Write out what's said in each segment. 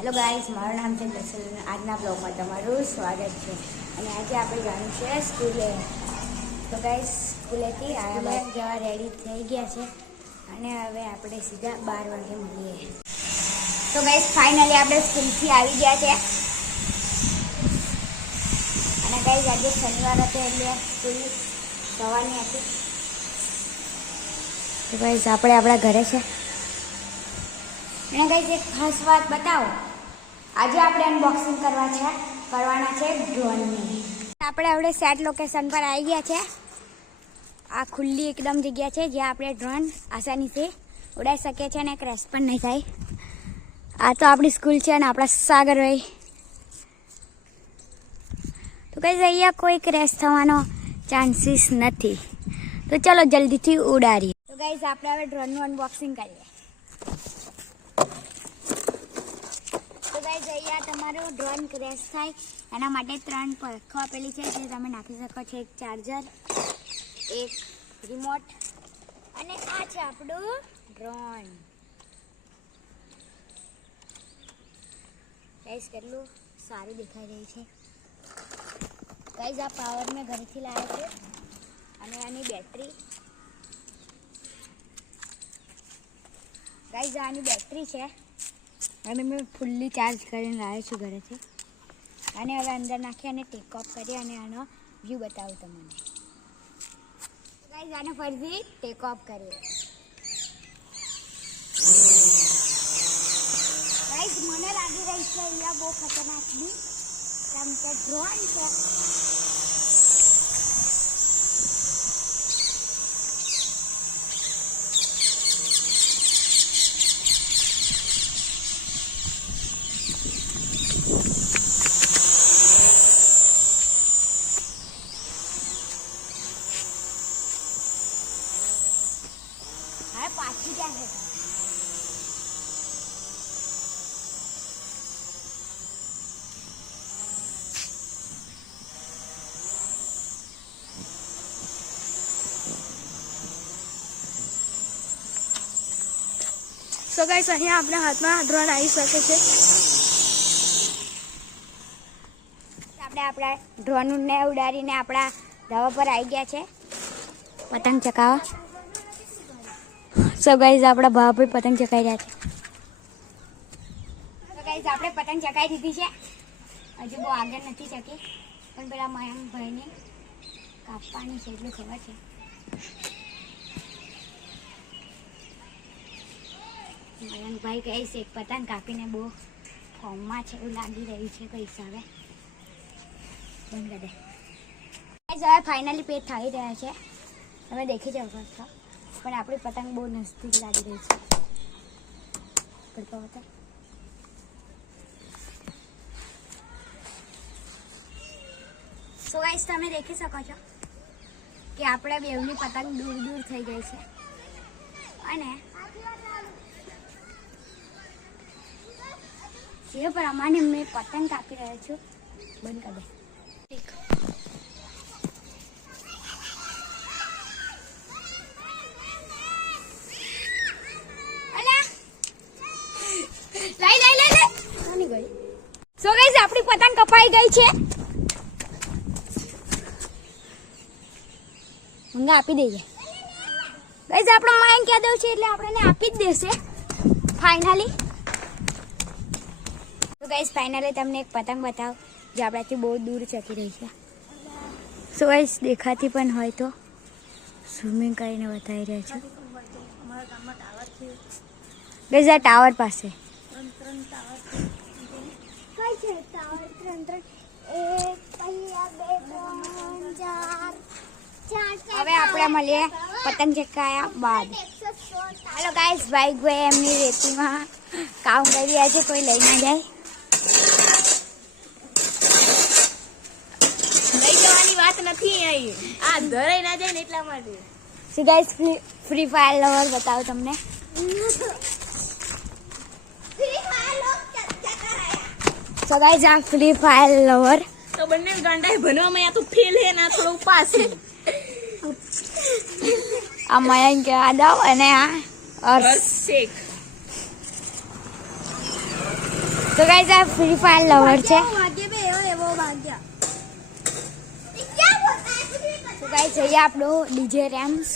Hello guys, મારું નામ છે દર્શન. આજના બ્લોગમાં તમારું સ્વાગત છે. અને આજે આપણે જવાનું છે સ્કૂલે. તો ગાઈસ, સ્કૂલેથી અમે જવા રેડી થઈ ગયા છે અને હવે આપણે સીધા 12 વાગે મળીએ. તો ગાઈસ, ફાઇનલી આપણે સ્કૂલથી આવી ગયા છે. અને ગાઈસ, આજે શનિવાર હતો એટલે સ્કૂલ સવારની હતી. તો ગાઈસ, આપણે આપણા ઘરે છે. અને ગાઈસ, એક ખાસ વાત બતાવો. આજે આપણે અનબોક્સિંગ કરવાના છે ડ્રોનની. આપણે સેટ લોકેશન પર આવી ગયા છે. આ ખુલ્લી એકદમ જગ્યા છે જ્યાં આપણે ડ્રોન આસાનીથી ઉડાવી શકીએ છીએ અને ક્રેશ પણ નહીં થાય. આ તો આપણી સ્કૂલ છે અને આપણા સાગરભાઈ. તો ગાઈસ, અહીંયા કોઈ ક્રેશ થવાનો ચાન્સીસ નથી. તો ચલો જલ્દીથી ઉડાડીએ. તો ગાઈસ, આપણે હવે ડ્રોનનું અનબોક્સિંગ કરીએ. અહીંયા તમારું ડ્રોન ક્રેશ થાય એના માટે 3 પડખો આપેલી છે જે તમે નાખી શકો છો. એક ચાર્જર, એક રિમોટ અને આ છે આપણું ડ્રોન. ગાઈસ, કેટલું સારું દેખાઈ રહ્યું છે. ગાઈસ, આ પાવર મેં ઘરેથી લાવ્યો છે અને આની બેટરી. ગાઈસ, આની બેટરી છે અને મેં ફૂલ્લી ચાર્જ કરીને લાવ્યો છું ઘરેથી. અને હવે અંદર નાખી અને ટેક ઓફ કરી અને આનો વ્યૂ બતાવું તમને. ગાઈસ, આને ફરીથી ટેક ઓફ કરીએ. ગાઈસ, મને લાગી રહી છે અહીંયા બહુ ખતરનાક બી, કેમ કે ડ્રોન છે. પાછી જાય છે. સો ગાઈસ, અહીંયા આપણા હાથમાં ડ્રોન આવી શકે છે. આપણે આપણા ડ્રોનને ઉડાડીને આપણા ધાબા પર આવી ગયા છે પતંગ ચકાવવા. સો ગાઈસ, આપણા ભાઈ પતંગ ચકાઈ રહ્યા છે. તો ગાઈસ, આપણે પતંગ ચકાઈ દીધી છે. હજુ બહુ આગળ નથી ચકી, પણ પેલા મયંક ભાઈને કાપવાની છે એટલું ખબર છે. મયંકભાઈ કહીશ એક પતંગ કાપીને બહુ ફોર્મમાં છે એવું લાગી રહ્યું છે કોઈ હિસાબે. બંધ કરી દે. ગાઈસ, હવે ફાઇનલી પેટ થઈ રહ્યા છે. તમે દેખી જાઓ છો, પણ આપણી પતંગ બહુ નજદીક લાગી રહી છે. સો ગાઈસ, તમે દેખી શકો છો કે આપણે બેવની પતંગ દૂર દૂર થઈ ગઈ છે. અને જે પ્રમાણે મેં પતંગ કાપી રહ્યો છું. બંધ કરી દે. સો ગાઈસ, આપણી પતંગ કપાઈ ગઈ છે. મંગા આપી દઈએ. ગાઈસ, આપણો મયંક કહી દઉં છે એટલે આપણને આપી જ દેશે ફાઇનલી. તો ગાઈસ, ફાઇનલી તમને એક પતંગ બતાવો જે આપણાથી બહુ દૂર ચકી રહી છે. સો ગાઈસ, દેખાતી પણ હોય તો સ્વિમિંગ કરીને બતાવી રહ્યા છું. ગાઈસ, આ ટાવર પાસે હવે આપણે મળીએ પતંગ ચકાયા બાદ. હેલો ગાઈસ, ભાઈ એમની રેતીમાં કામ કરી રહ્યા છે, કોઈ લઈ ના જાય. લઈ જવાની વાત નથી અહીં, આ ધરાઈ ના જાય ને એટલા માટે. C guys, free fire lover બતાવો તમને. સો ગાઈસ, આ ફ્રી ફાયર લવર તો બંને ગાંડા ભણવામાં આ તો ફેલ હે ના થોડું પાસ હે. આ મયંક યાદવ અને આ હર્ષ શેખ. તો ગાઈસ આ ફ્રી ફાયર લવર છે તો ગાઈસ અહીંયા આપણું ડીજે રેમ્સ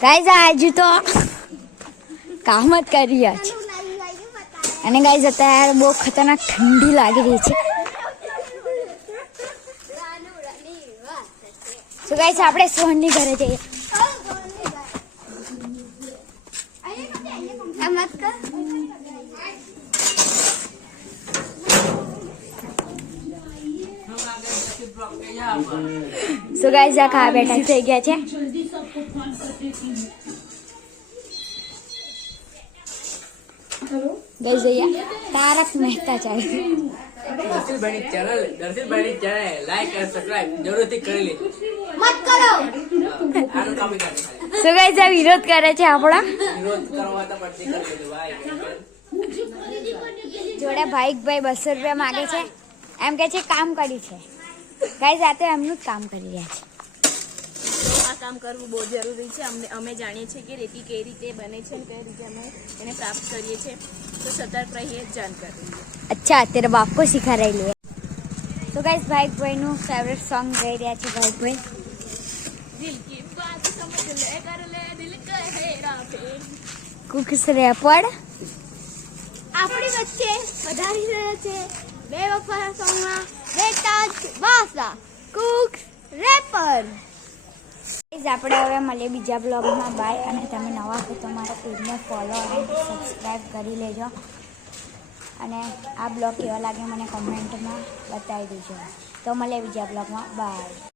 ગાઈસ આજે તો કામ જ કરી રહ્યા છે અને ગાઈસ અત્યારે બહુ ખતરનાક ઠંડી લાગી રહી છે તો ગાઈસ આપણે સોહનની ઘરે જઈએ સો ગાઈસ આ ખા બેઠા થઈ ગયા છે ગાઈસ અહીંયા તારક મહેતા ચાલે દર્શિલભાઈની ચેનલ લાઈક અને સબસ્ક્રાઇબ જરૂરથી કરી લેજો મત કરો આનું કાપી કાઢો સો ગાઈસ આ વિરોધ કરે છે આપણા વિરોધ કરવા તો પડતી કરી લેજો ભાઈ જોડે ભાઈ 200 રૂપિયા માંગે છે એમ કે છે કામ કરી છે ગાઈસ આ તો એમનું જ કામ કરી રહ્યા છે તો આ કામ કરવું બહુ જરૂરી છે અમે જાણીએ છીએ કે રેતી કઈ રીતે બને છે અને કઈ રીતે અમે એને પ્રાપ્ત કરીએ છીએ તો સતર્ક રહીએ જાણકારી अच्छा तेरे बाप को सिखा रही है तो गाइस भाई નું ફેવરેટ સોંગ ગાઈ રહ્યા છે ભાઈ દિલ કી બાત સમજ લે કર લે દિલ કહે રાફે કુકસ રેપડ આપણી વચ્ચે વધારી રહ્યા છે બે વફા સોંગમાં બેતાજ વાસા કુક રેપર ગાઈસ આપણે હવે મળીએ બીજા બ્લોગમાં બાય અને તમે નવા છો તો મારા પેજને ફોલો અને સબસ્ક્રાઇબ કરી લેજો અને આ બ્લોગ કેવા લાગે મને કમેન્ટમાં બતાવી દેજો તો મળીએ બીજા બ્લોગમાં બાય